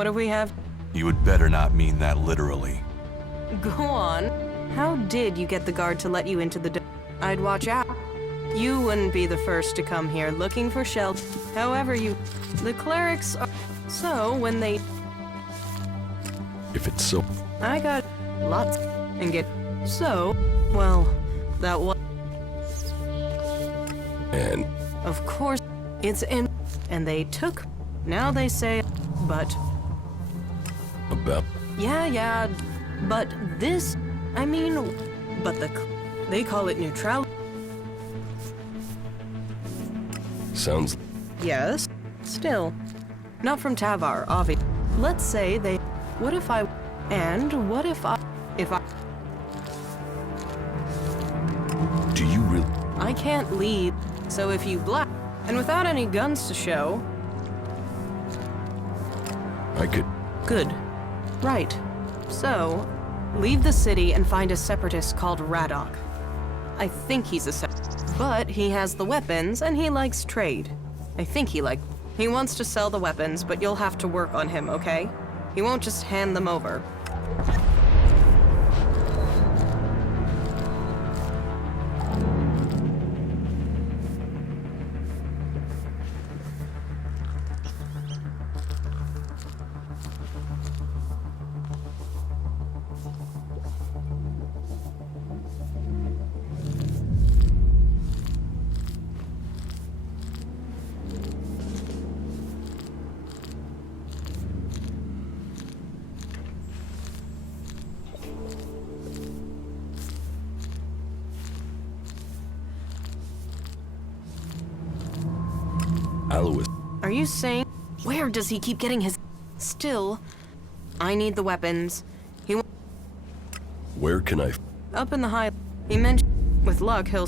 What do we have? You would better not mean that literally. Go on. How did you get the guard to let you into the I'd watch out. You wouldn't be the first to come here looking for shelter. However, the clerics are... So, when they... If it's so... I got lots and get... So, well, that was... And... Of course, it's in... And they took... Now they say... But... About... Yeah, but this... I mean... But they call it neutrality. Sounds... Yes. Still. Not from Tavar, obviously. Let's say they... What if I... And what if I... If I... Do you really... I can't leave, so if you black... And without any guns to show... I could... Good. Right. So, leave the city and find a separatist called Radok. I think he's a separatist, but he has the weapons and he likes trade. I think he wants to sell the weapons, but you'll have to work on him, okay? He won't just hand them over. Alois... Are you saying... Where does he keep getting his... Still, I need the weapons. Where can I... Up in the high... He mentioned... With luck, he'll...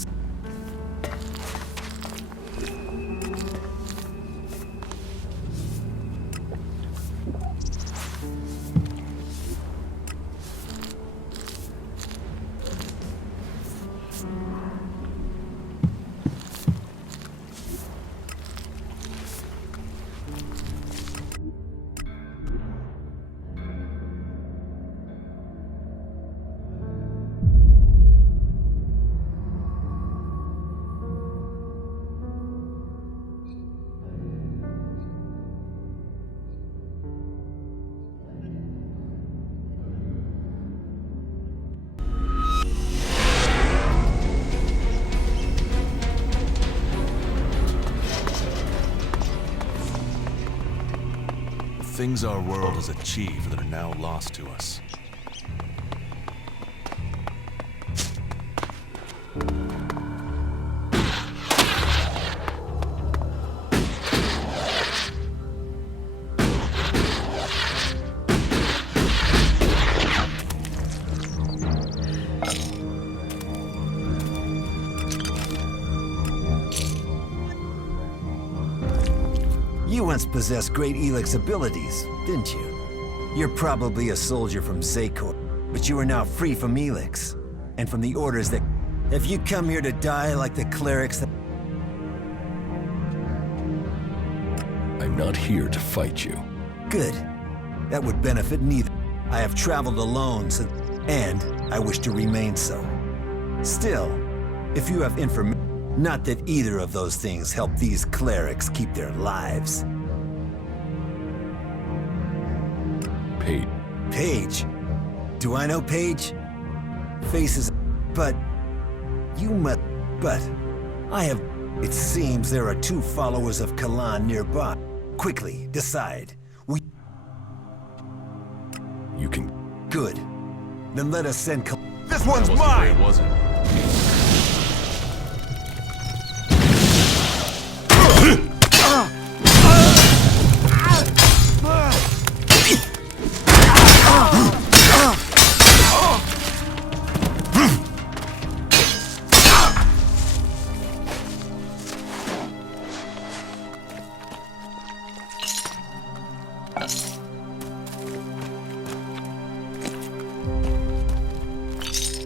Things our world has achieved that are now lost to us. You once possessed great Elex abilities, didn't you? You're probably a soldier from Zakor, but you are now free from Elex, and from the orders that... Have you come here to die like the clerics that... I'm not here to fight you. Good. That would benefit neither. I have traveled alone since... And I wish to remain so. Still, if you have information... Not that either of those things help these clerics keep their lives. Paige. Paige? Do I know Paige? Faces... But... You must... But... I have... It seems there are 2 followers of Kalan nearby. Quickly, decide. You can... Good. Then let us send This one's mine! It wasn't.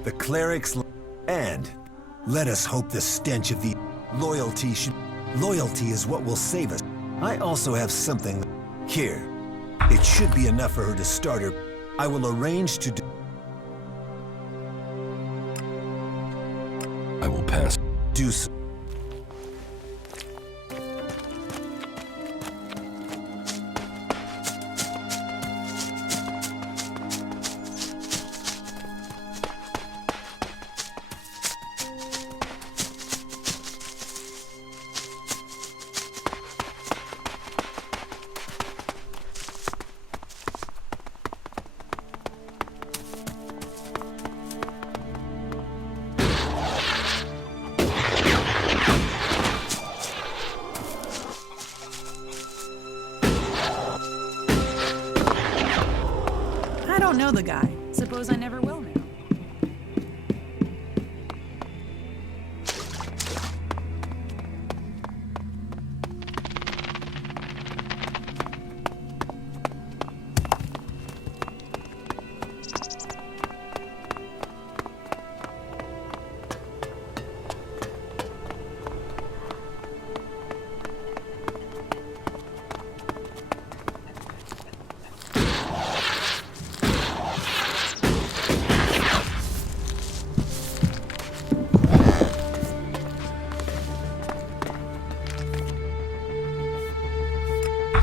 The clerics... And... Let us hope the stench of the... Loyalty is what will save us. I also have something... Here. It should be enough for her to start her. I will arrange to I will pass. do so. I don't know the guy. Suppose I never will now.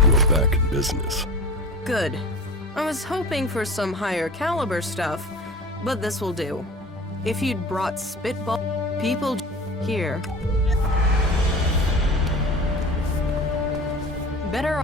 You're back in business. Good. I was hoping for some higher caliber stuff, but this will do. If you'd brought spitball people here. Better.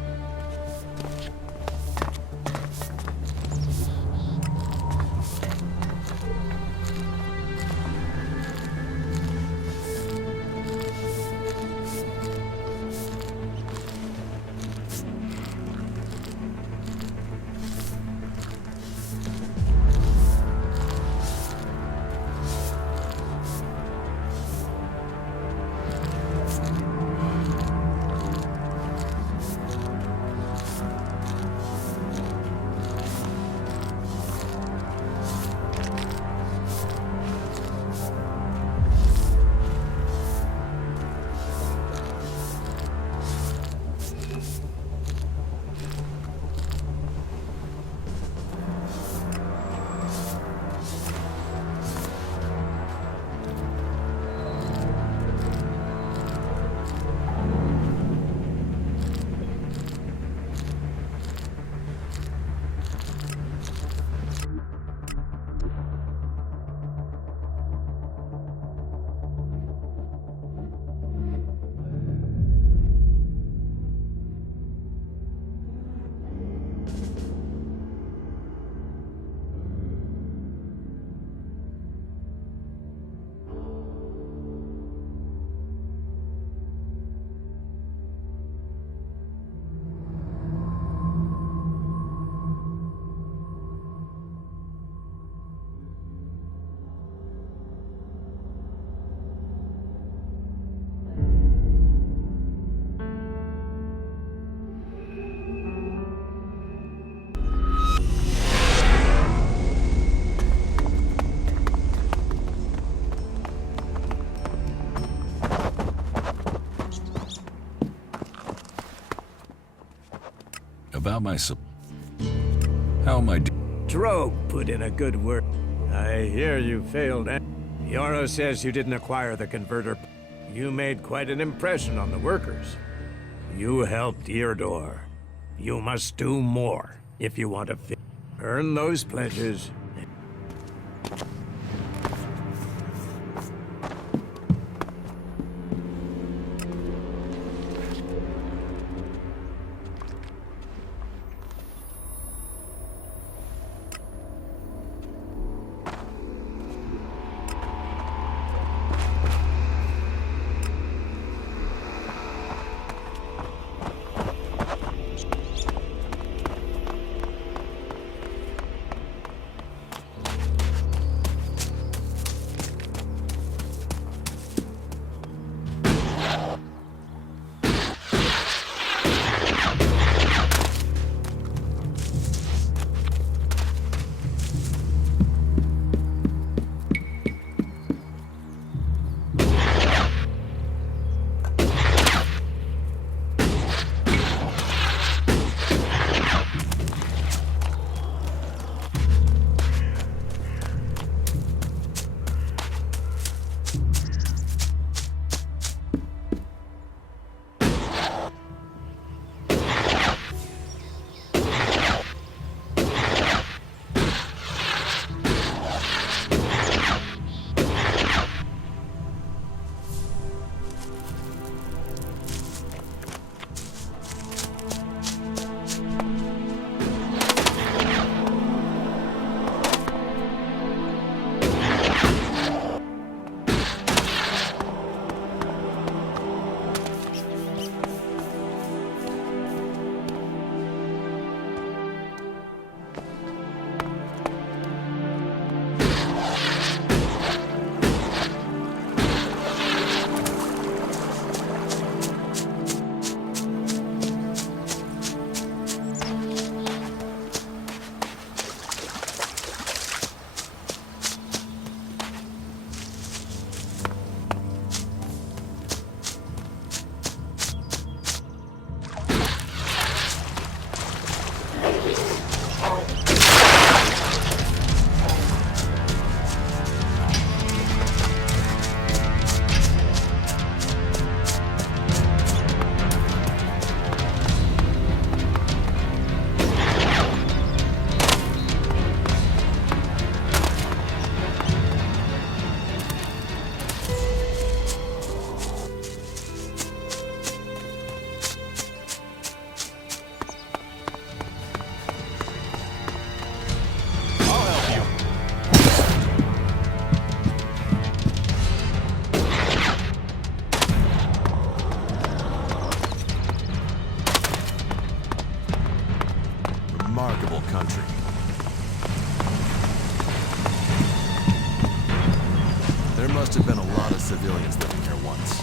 About my How am I Drogue put in a good word. I hear you failed. Yoro says you didn't acquire the converter. You made quite an impression on the workers. You helped Eardor. You must do more if you want to earn those pledges. must have been a lot of civilians living here once.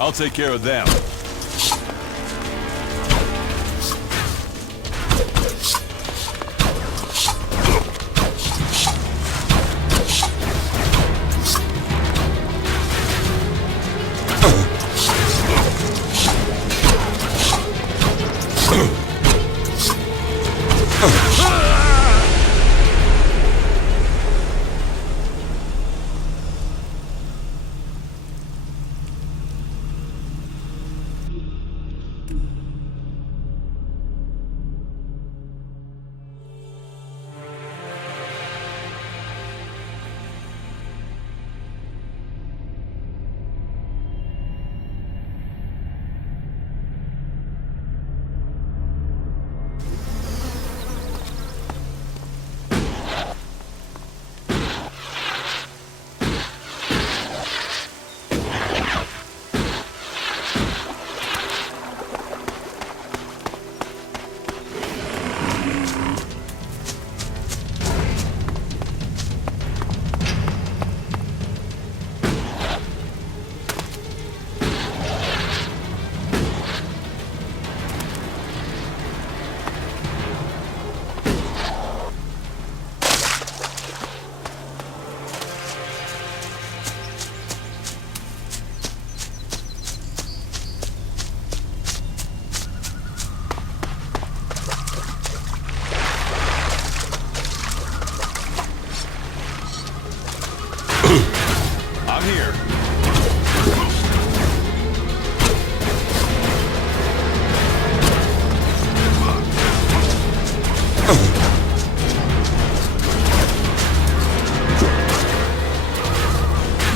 I'll take care of them. I'm here.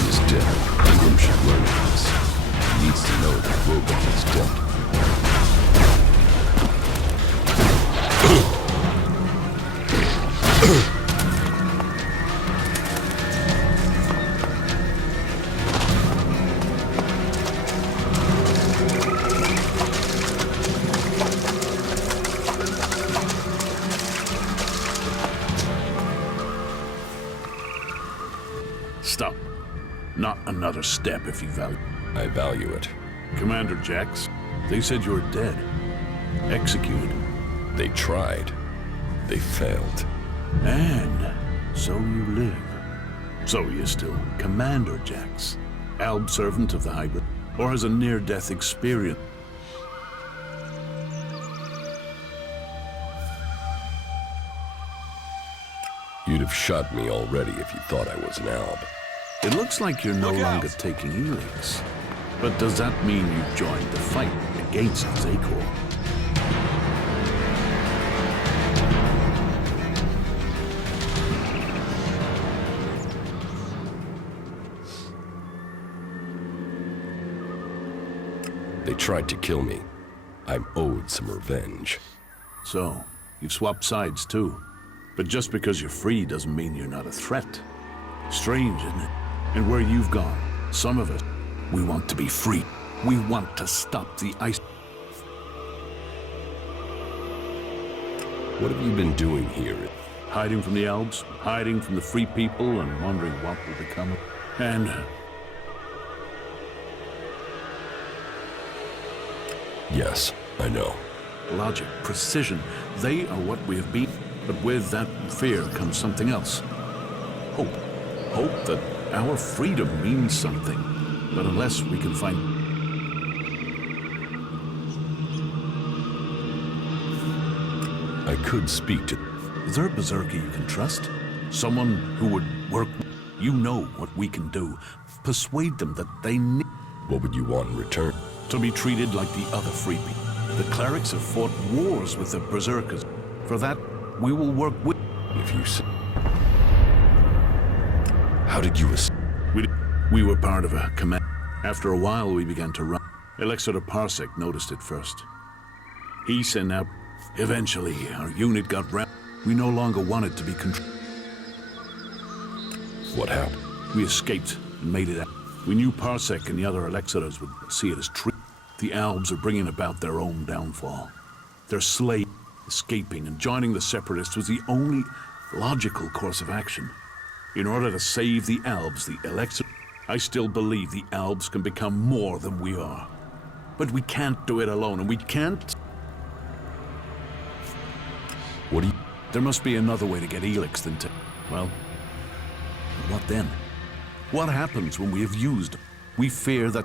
He's dead. Ingram should learn this. He needs to know that Logan is dead. Not another step if you value. I value it. Commander Jax, they said you were dead. Executed. They tried. They failed. And so you live. So you're still Commander Jax, Alb servant of the Hybrid, or has a near-death experience. You'd have shot me already if you thought I was an Alb. It looks like you're no Look out. longer taking Elex. But does that mean you joined the fight against Zakor? They tried to kill me. I'm owed some revenge. So, you've swapped sides too. But just because you're free doesn't mean you're not a threat. Strange, isn't it? And where you've gone, some of us, we want to be free. We want to stop the ice. What have you been doing here? Hiding from the Alps, hiding from the free people, and wondering what will become of. And Yes, I know. logic, precision, they are what we have been. But with that fear comes something else. Hope. Hope that our freedom means something. But unless we can find... I could speak to... Is there a berserker you can trust? Someone who would work... You know what we can do. Persuade them that they need What would you want in return? to be treated like the other free people. The clerics have fought wars with the berserkers. For that, we will work with... If you say... How did you We were part of a command. After a while, we began to run. Elex the Parsec noticed it first. He sent out... Eventually, our unit got rammed. We no longer wanted to be controlled. What happened? We escaped and made it out. We knew Parsec and the other Elexitors would see it as true. The Albs are bringing about their own downfall. Their slave escaping and joining the Separatists was the only logical course of action. In order to save the Albs, the Elexitors, I still believe the Albs can become more than we are. But we can't do it alone, and we can't... What do you... There must be another way to get Elex than to... Well, what then? What happens when we have used them? We fear that...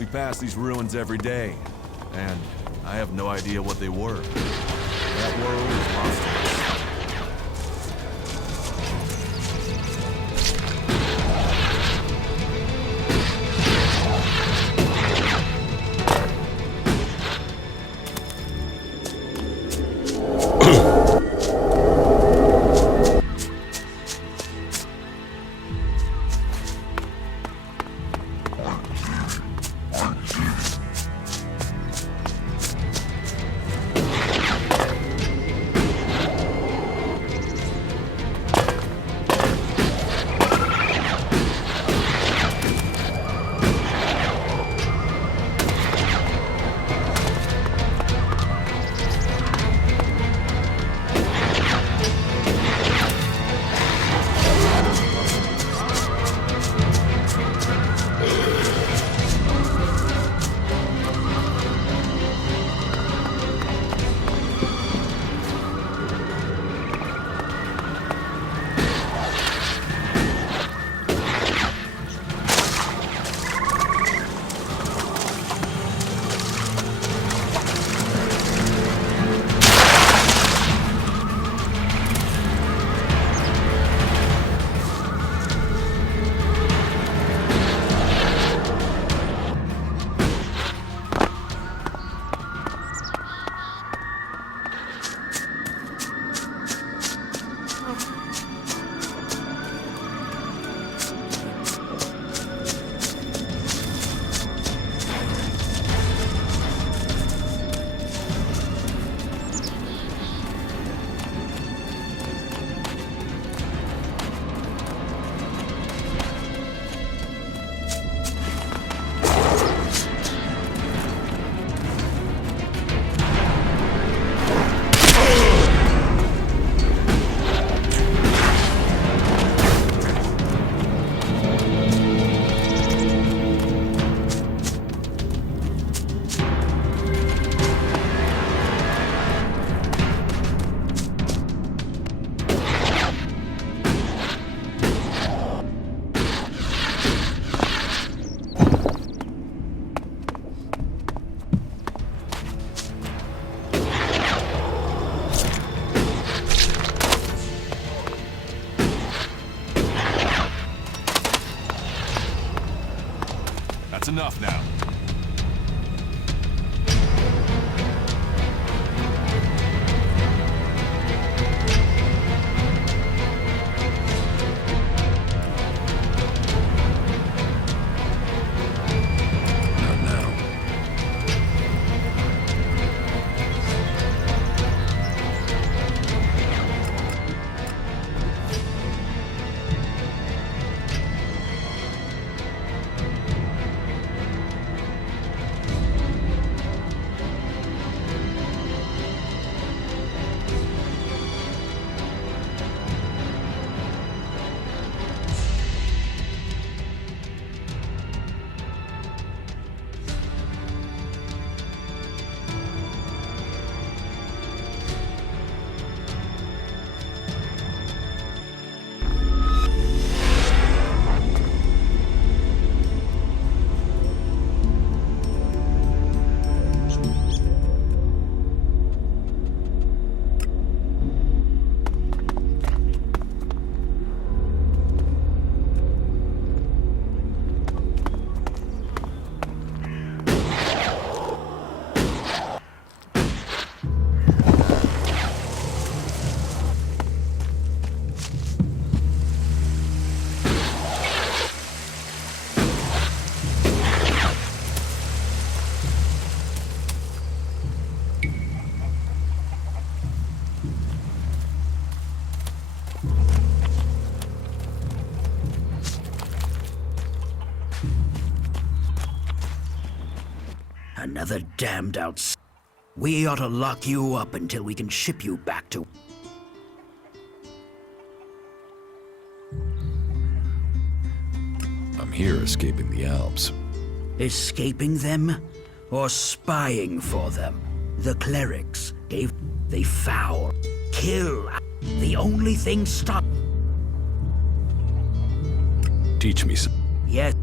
We pass these ruins every day, and I have no idea what they were. That world is monstrous. That's enough now. Not now. Another damned outs. We ought to lock you up until we can ship you back to... I'm here escaping the Alps. Escaping them? Or spying for them? The clerics gave... They foul. Kill. The only thing stop... Teach me some. Yes.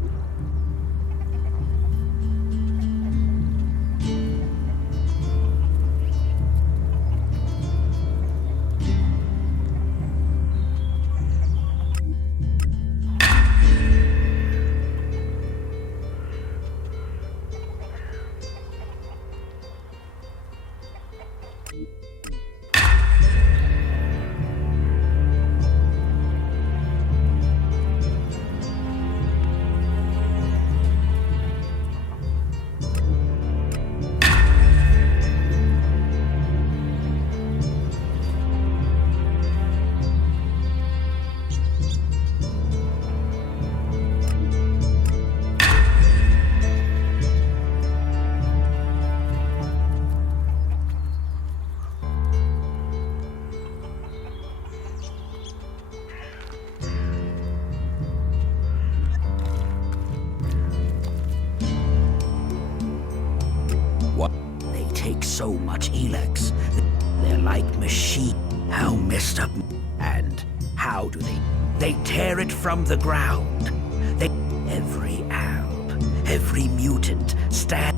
So much Elex. They're like machine. How messed up. And how do they? They tear it from the ground. They... Every alb, every mutant stand...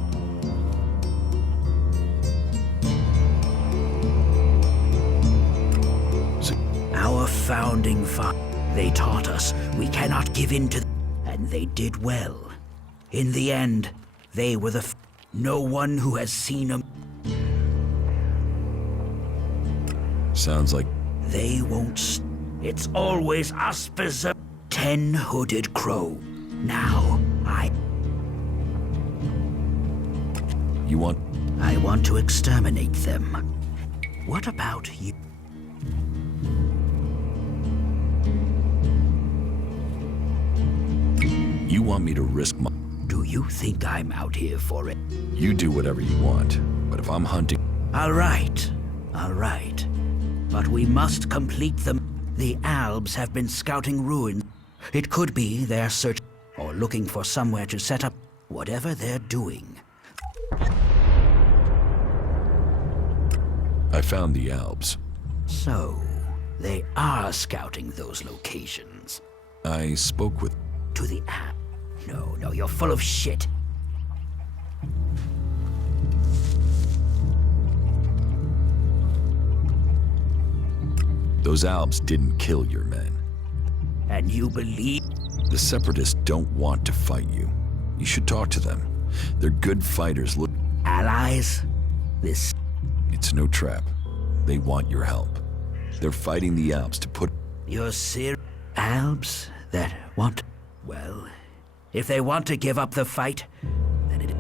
Our founding father. They taught us we cannot give in to... And they did well. In the end, they were the... No one who has seen them... Sounds like... They won't... It's always us berserk... 10 hooded crow. Now, You want... I want to exterminate them. What about you? You want me to risk my... Do you think I'm out here for it? You do whatever you want, but if I'm hunting... All right. All right. But we must complete them. The Albs have been scouting ruins. It could be they're searching or looking for somewhere to set up whatever they're doing. I found the Alps. So, they are scouting those locations. I spoke with... To the No, you're full of shit. Those Alps didn't kill your men. And you believe... The Separatists don't want to fight you. You should talk to them. They're good fighters. Look, Allies? This... it's no trap. They want your help. They're fighting the Alps to put... You're serious? Alps that want... Well, if they want to give up the fight, then it...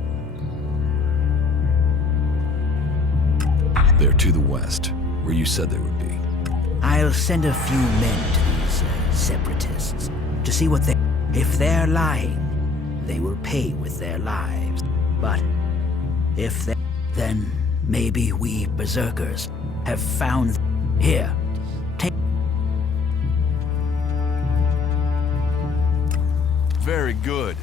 They're to the west, where you said they would be. I'll send a few men to these separatists to see what they... If they're lying, they will pay with their lives. But if they... then maybe we berserkers have found... Here, take... Very good.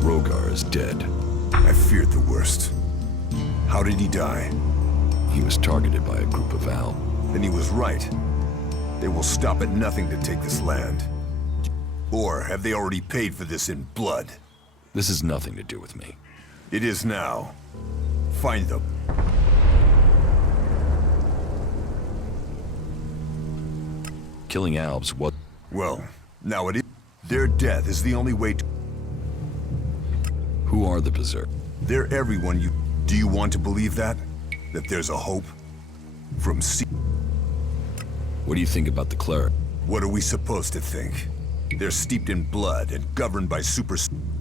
Rogar is dead. I feared the worst. How did he die? He was targeted by a group of Alp. Then he was right. They will stop at nothing to take this land. Or have they already paid for this in blood? This has nothing to do with me. It is now. Find them. Killing Alps, what? Well, now it is. Their death is the only way to... Who are the Berserk? They're everyone you... Do you want to believe that? That there's a hope? From sea... What do you think about the cleric? What are we supposed to think? They're steeped in blood and governed by super...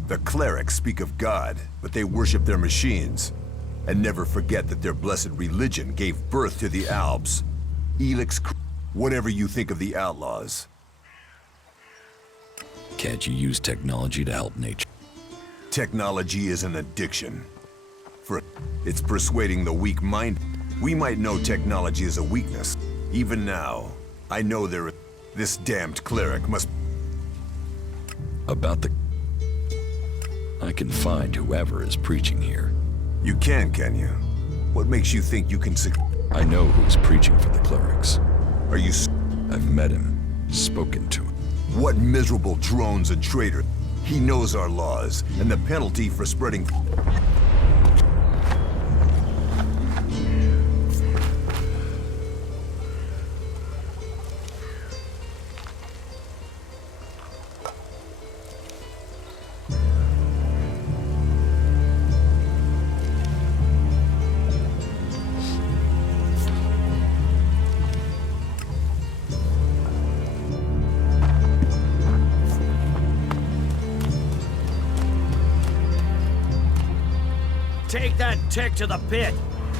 The clerics speak of God, but they worship their machines. And never forget that their blessed religion gave birth to the Alps. Elex... Whatever you think of the outlaws. Can't you use technology to help nature? Technology is an addiction. It's persuading the weak mind. We might know technology is a weakness. Even now, I know this damned cleric must... About the... I can find whoever is preaching here. You can you? What makes you think you can... I know who's preaching for the clerics. Are you... I've met him, spoken to him. What miserable drones and traitors. He knows our laws, and the penalty for spreading... Take that tick to the pit.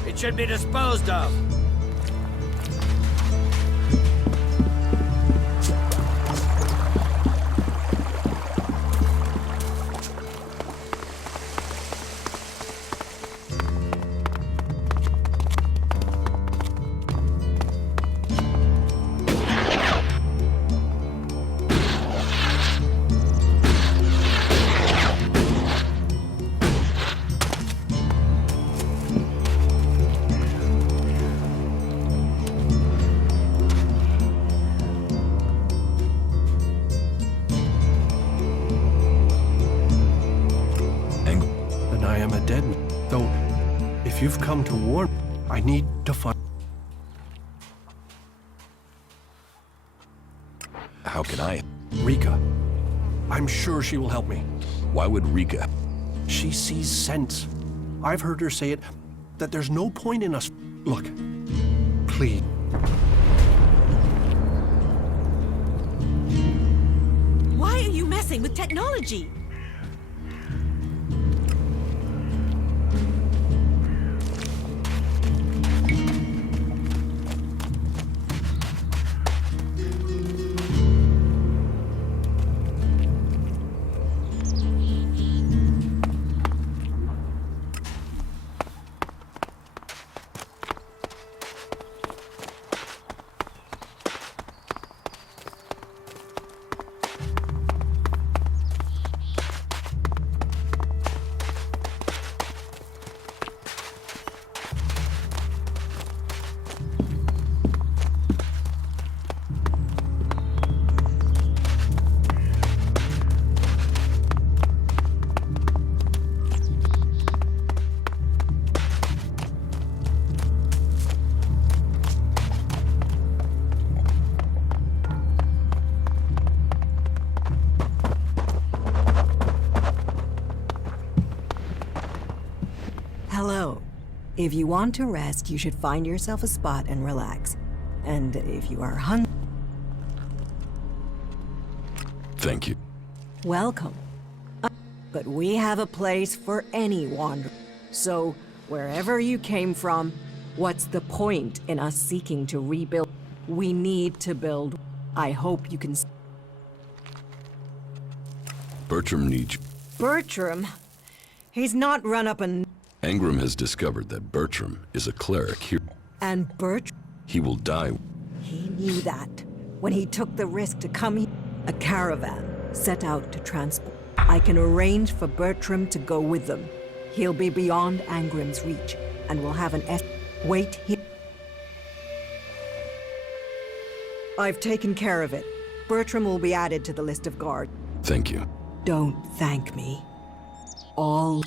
It should be disposed of. If you've come to warn, I need to find... How can I? Rika. I'm sure she will help me. Why would Rika? She sees sense. I've heard her say it, that there's no point in us... Look, please. Why are you messing with technology? Hello. If you want to rest, you should find yourself a spot and relax. And if you are hungry... Thank you. Welcome. But we have a place for any wanderer. So, wherever you came from, what's the point in us seeking to rebuild? We need to build. I hope you can... Bertram needs you. Bertram? He's not run up a... Angram has discovered that Bertram is a cleric here. And Bertram? He will die. He knew that when he took the risk to come here. A caravan set out to transport. I can arrange for Bertram to go with them. He'll be beyond Angram's reach, and we'll have an wait here. I've taken care of it. Bertram will be added to the list of guards. Thank you. Don't thank me. All...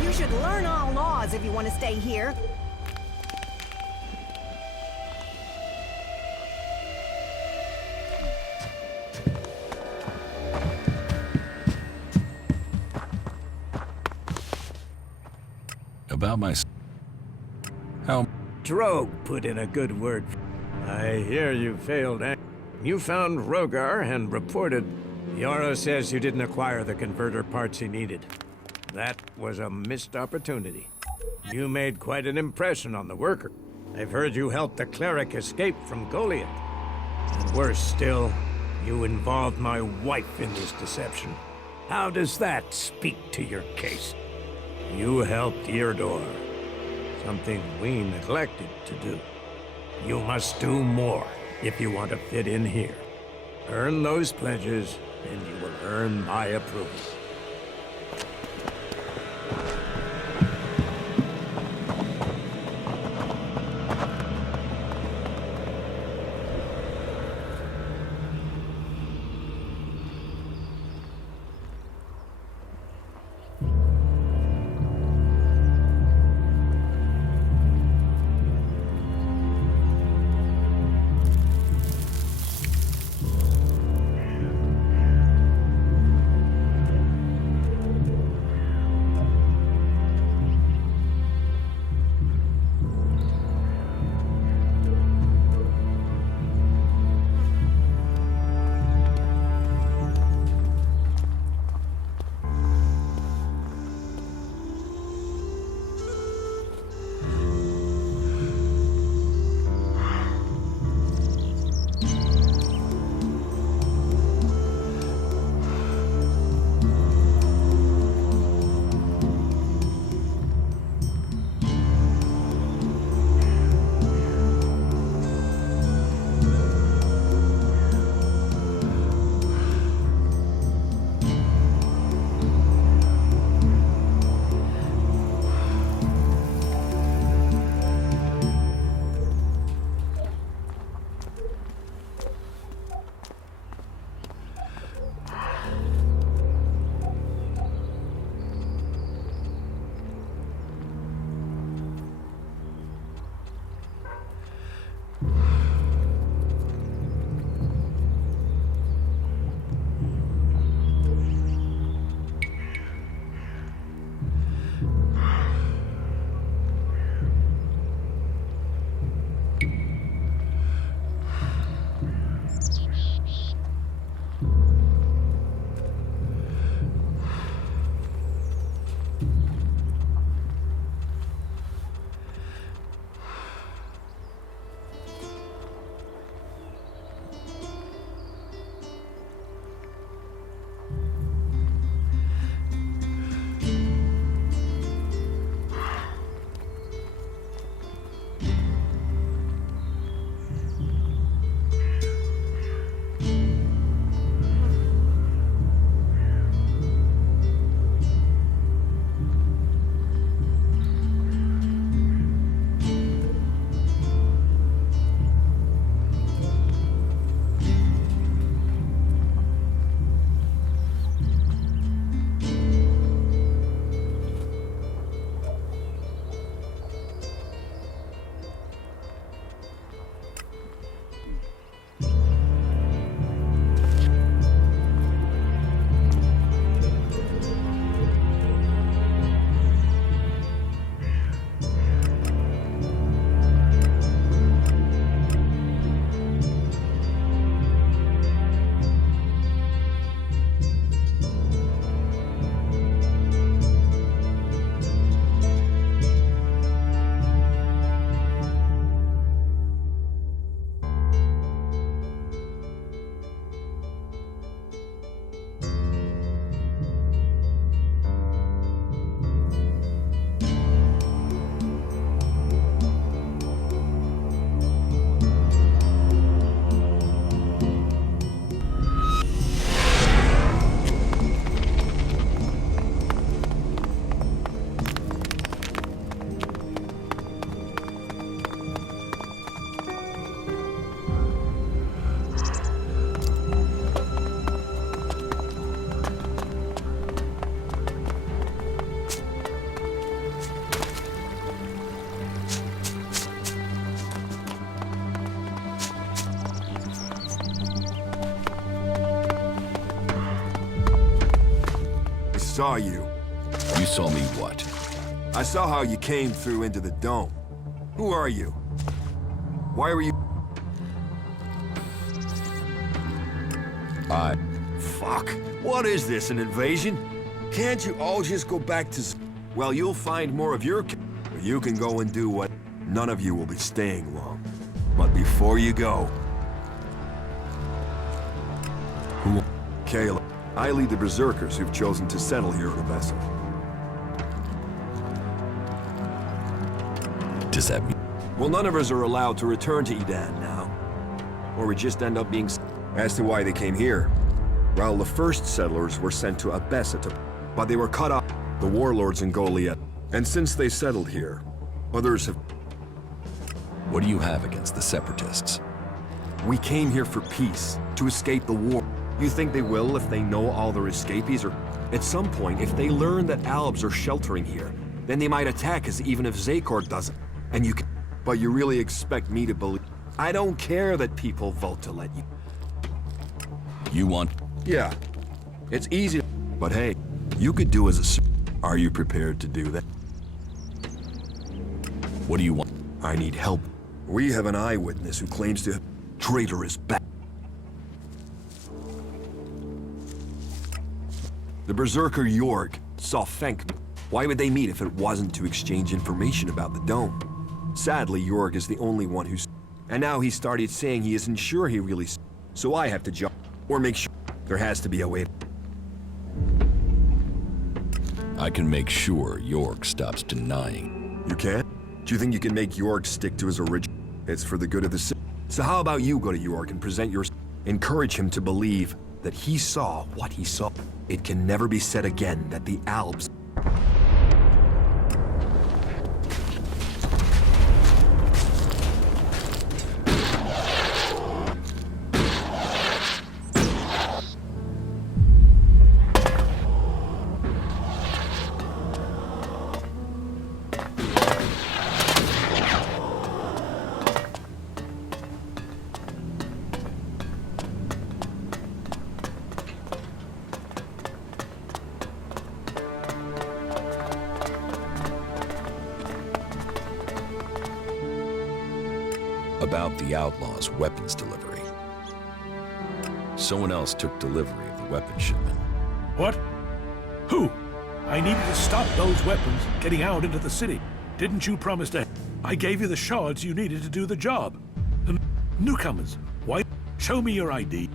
You should learn all laws if you want to stay here. About my... How... Drogue put in a good word. I hear you failed. You found Rogar and reported. Yara says you didn't acquire the converter parts he needed. That was a missed opportunity. You made quite an impression on the worker. I've heard you helped the cleric escape from Goliath. And worse still, you involved my wife in this deception. How does that speak to your case? You helped Eardor. Something we neglected to do. You must do more if you want to fit in here. Earn those pledges, and you will earn my approval. saw you. You saw me what? I saw how you came through into the dome. Who are you? Why were you... Fuck. What is this, an invasion? Can't you all just go back to... Well, you'll find more of your... You can go and do what... None of you will be staying long. But before you go... Who? Caleb. I lead the Berserkers who've chosen to settle here on Abessa. Does that mean? Well, none of us are allowed to return to Edan now. Or we just end up being... As to why they came here, well, the first settlers were sent to Abessa but they were cut off, the warlords in Goliath. And since they settled here, others have... What do you have against the Separatists? We came here for peace, to escape the war. You think they will if they know all their escapees? Or at some point, if they learn that Albs are sheltering here, then they might attack us even if Zakor doesn't. And you can... But you really expect me to believe... I don't care that people vote to let you... You want... Yeah. It's easy, but hey, you could do as a... Are you prepared to do that? What do you want? I need help. We have an eyewitness who claims to... Traitor is back. The Berserker York saw Fenk. Why would they meet if it wasn't to exchange information about the dome? Sadly, York is the only one who's... And now he started saying he isn't sure he really... So I have to jump. Or make sure. There has to be a way. I can make sure York stops denying. You can? Do you think you can make York stick to his original? It's for the good of the city. So how about you go to York and present your... Encourage him to believe that he saw what he saw. It can never be said again that the Albs... About the Outlaws' weapons delivery. Someone else took delivery of the weapon shipment. What? Who? I needed to stop those weapons getting out into the city. Didn't you promise to... I gave you the shards you needed to do the job. And newcomers, why... Show me your ID.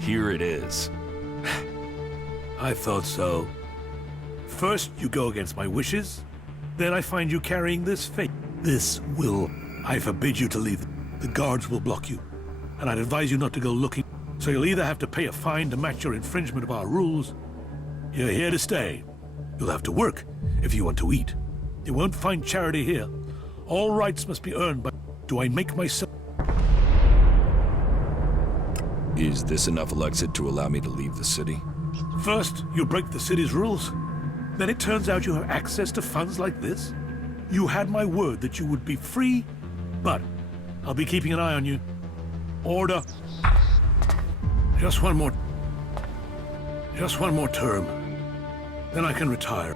Here it is. I thought so. First, you go against my wishes. Then I find you carrying this fake. This will... I forbid you to leave. The guards will block you. And I'd advise you not to go looking. So you'll either have to pay a fine to match your infringement of our rules. You're here to stay. You'll have to work if you want to eat. You won't find charity here. All rights must be earned by... Do I make myself... Is this enough, Alexid, to allow me to leave the city? First, you break the city's rules. Then it turns out you have access to funds like this. You had my word that you would be free, but I'll be keeping an eye on you. Order. Just one more term. Then I can retire.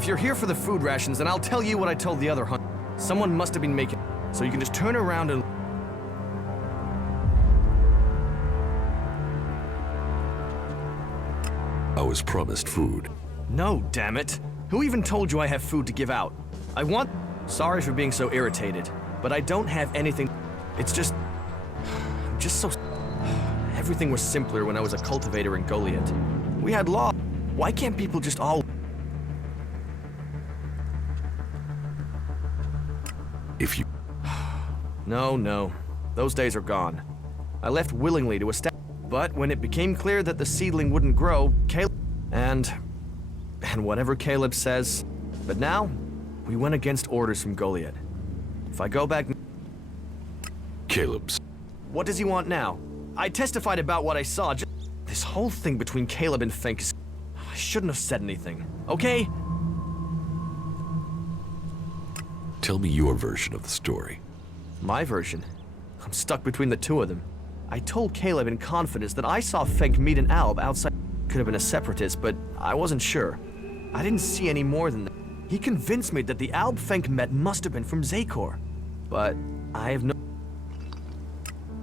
If you're here for the food rations, then I'll tell you what I told the other hunt. Someone must have been making... So you can just turn around and... I was promised food. No, damn it. Who even told you I have food to give out? I want... Sorry for being so irritated, but I don't have anything. It's just... I'm just so... Everything was simpler when I was a cultivator in Goliath. We had law. Why can't people just all... If you... No. Those days are gone. I left willingly to establish... But when it became clear that the seedling wouldn't grow, Caleb... And whatever Caleb says... But now, we went against orders from Goliath. If I go back... Caleb's... What does he want now? I testified about what I saw. This whole thing between Caleb and Fink is... I shouldn't have said anything, okay? Tell me your version of the story. My version? I'm stuck between the two of them. I told Caleb in confidence that I saw Fink meet an Alb outside. Could have been a separatist, but I wasn't sure. I didn't see any more than that. He convinced me that the Alb Fink met must have been from Zakor. But I have no...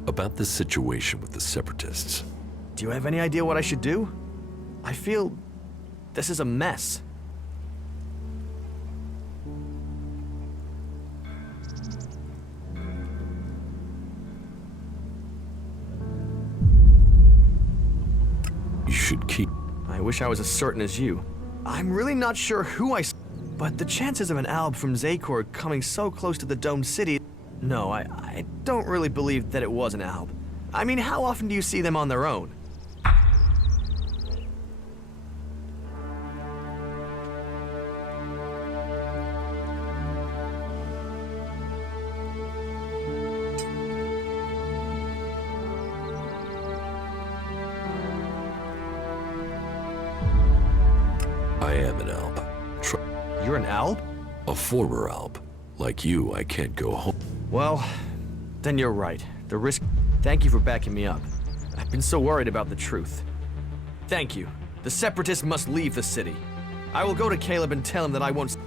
About this situation with the separatists. Do you have any idea what I should do? I feel... this is a mess. You should keep... I wish I was as certain as you. I'm really not sure who I... But the chances of an Alb from Zakor coming so close to the domed city... No, I don't really believe that it was an Alb. I mean, how often do you see them on their own? I am an Alb. You're an Alb? A former Alb. Like you, I can't go home. Well, then you're right. The risk... Thank you for backing me up. I've been so worried about the truth. Thank you. The Separatists must leave the city. I will go to Caleb and tell him that I won't...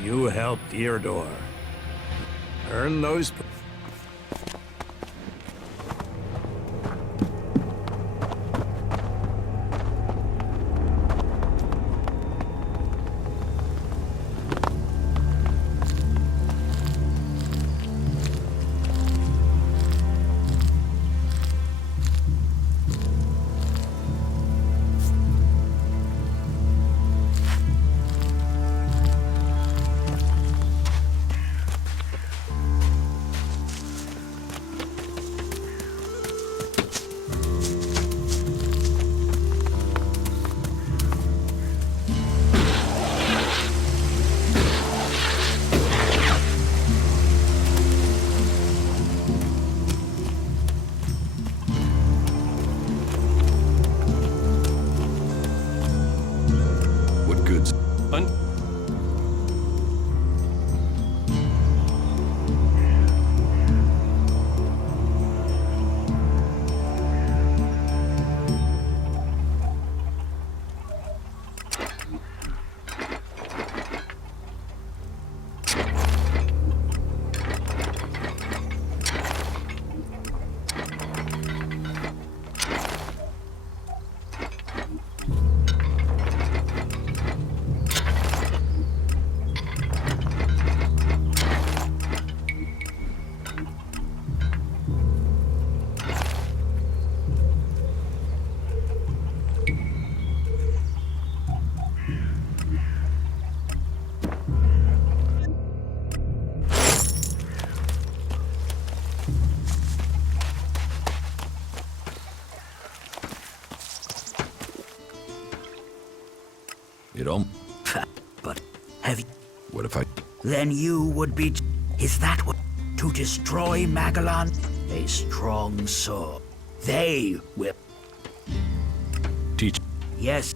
You helped Eardor. Earn those... It don't. But have you... What if I... Then you would be... Is that what... To destroy Magellan? A strong sword. They will... Teach... Yes.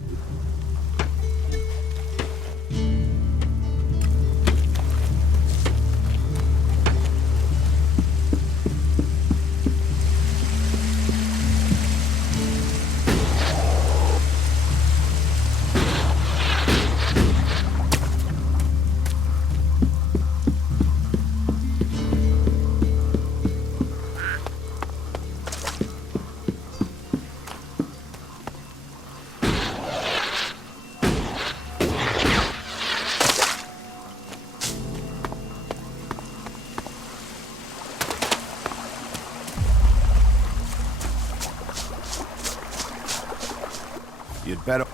You'd better...